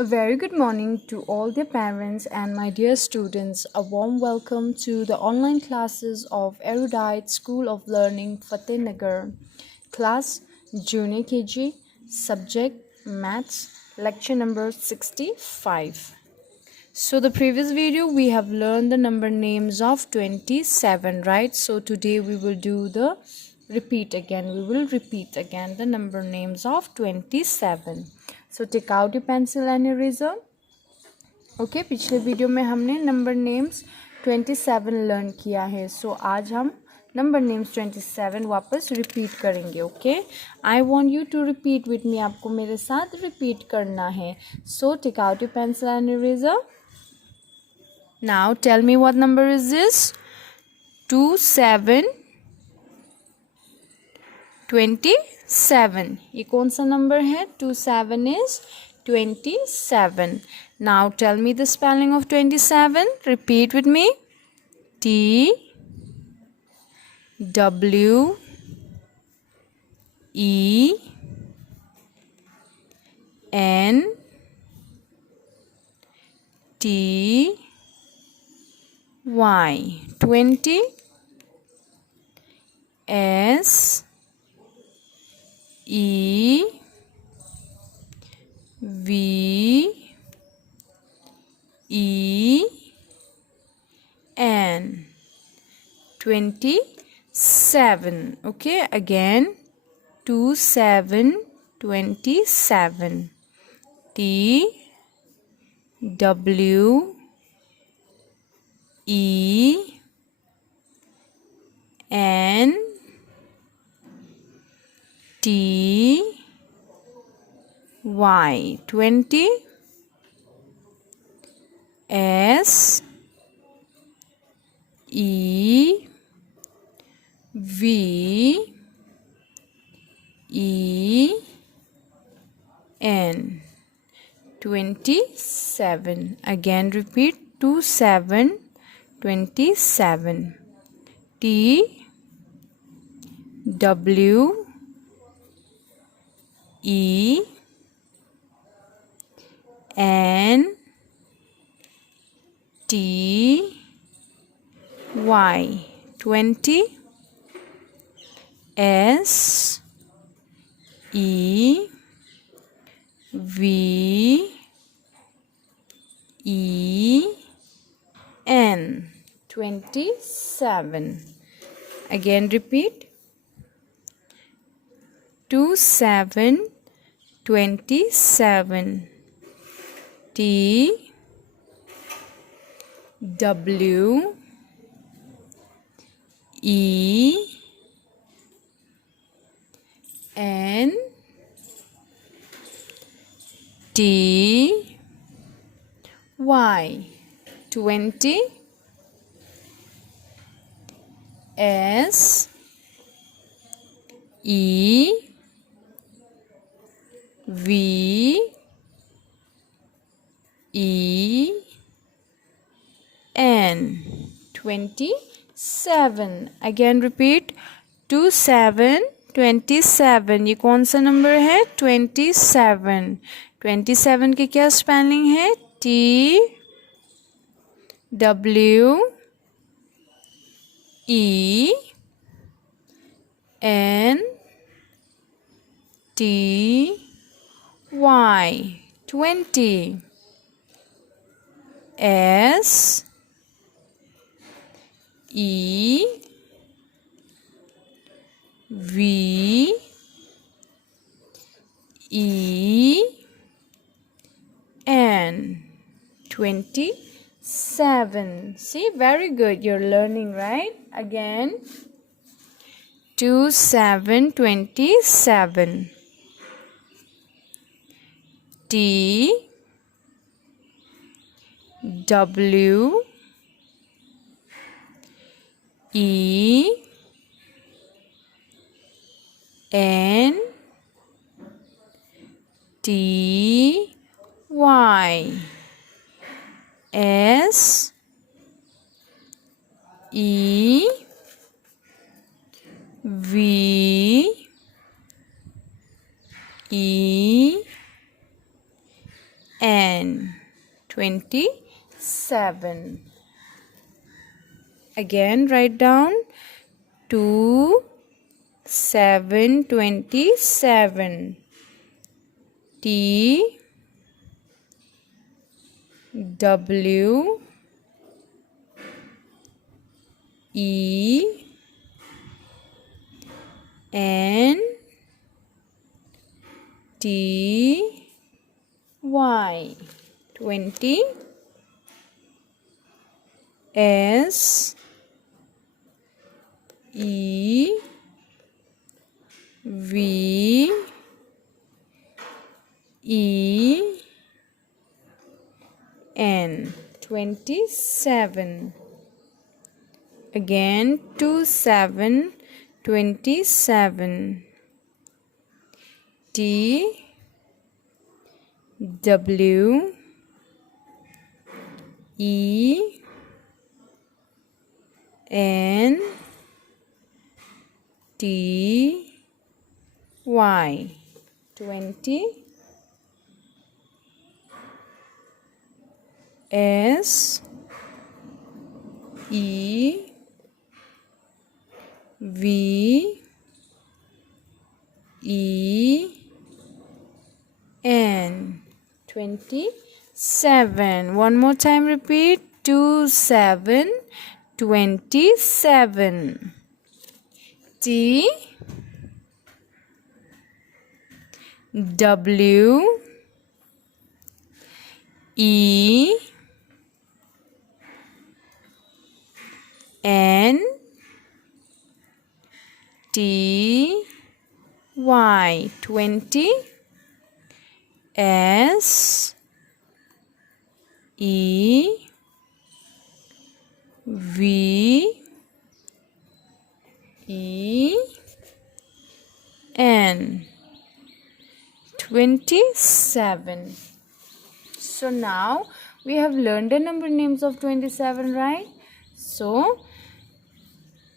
A very good morning to all the parents and my dear students. A warm welcome to the online classes of Erudite School of Learning Fatehnagar. Class Junior KG, subject Maths, lecture number 65. So the previous video we have learned the number names of 27, right? So today we will do the repeat again. We will repeat again the number names of 27. So take out your pencil and eraser. Okay पिछले video में हमने number names 27 learn किया है. सो आज हम number names 27 वापस repeat करेंगे. Okay I want you to repeat with me. आपको मेरे साथ रिपीट करना है. So take out your pencil and eraser. Now tell me what number is this. 27 27. ये कौन सा नंबर है? 27 is 27. Now tell me the spelling of 27. Repeat with me. T W E N T Y. 20. S E V E N. 27. Okay, again 27 27. T W E N T Y. 20. S E V E N. 27. Again repeat. 27 27. T W E N T Y. 20. S E V E N. 27. Again repeat. 27 27. T W E N T Y. 20. S E V E N. 27. Again repeat. 27 27. ये कौन सा number है? 27. 27 की क्या spelling है? T W E N T Y. 20. S E V E N. 27. See, very good. You're learning, right? Again. 27 27. T W E N T Y. S E V E N 27. Again write down 2 7 27. T W E N T Y 20. S E V E N 27. Again 2 7 27. T W E N T Y 20. S E V E N 27. One more time repeat. 2 7 27. T W E N T Y 20. S E V E N 27. So now we have learned the number names of 27, right? So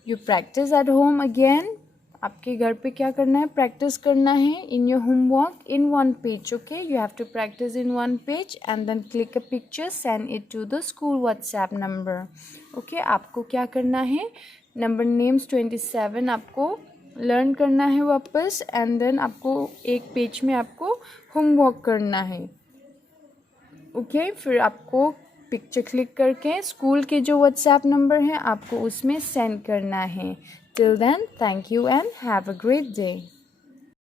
you practice at home again. आपके घर पे क्या करना है? Practice करना है in your homework in one page. Okay, you have to practice in one page and then click a picture, send it to the school WhatsApp number. Okay, आपको क्या करना है? नंबर नेम्स 27 आपको लर्न करना है वापस, एंड देन आपको एक पेज में आपको होमवर्क करना है. ओके, फिर आपको पिक्चर क्लिक करके स्कूल के जो व्हाट्सएप नंबर है आपको उसमें सेंड करना है. Till then, thank you and have a great day.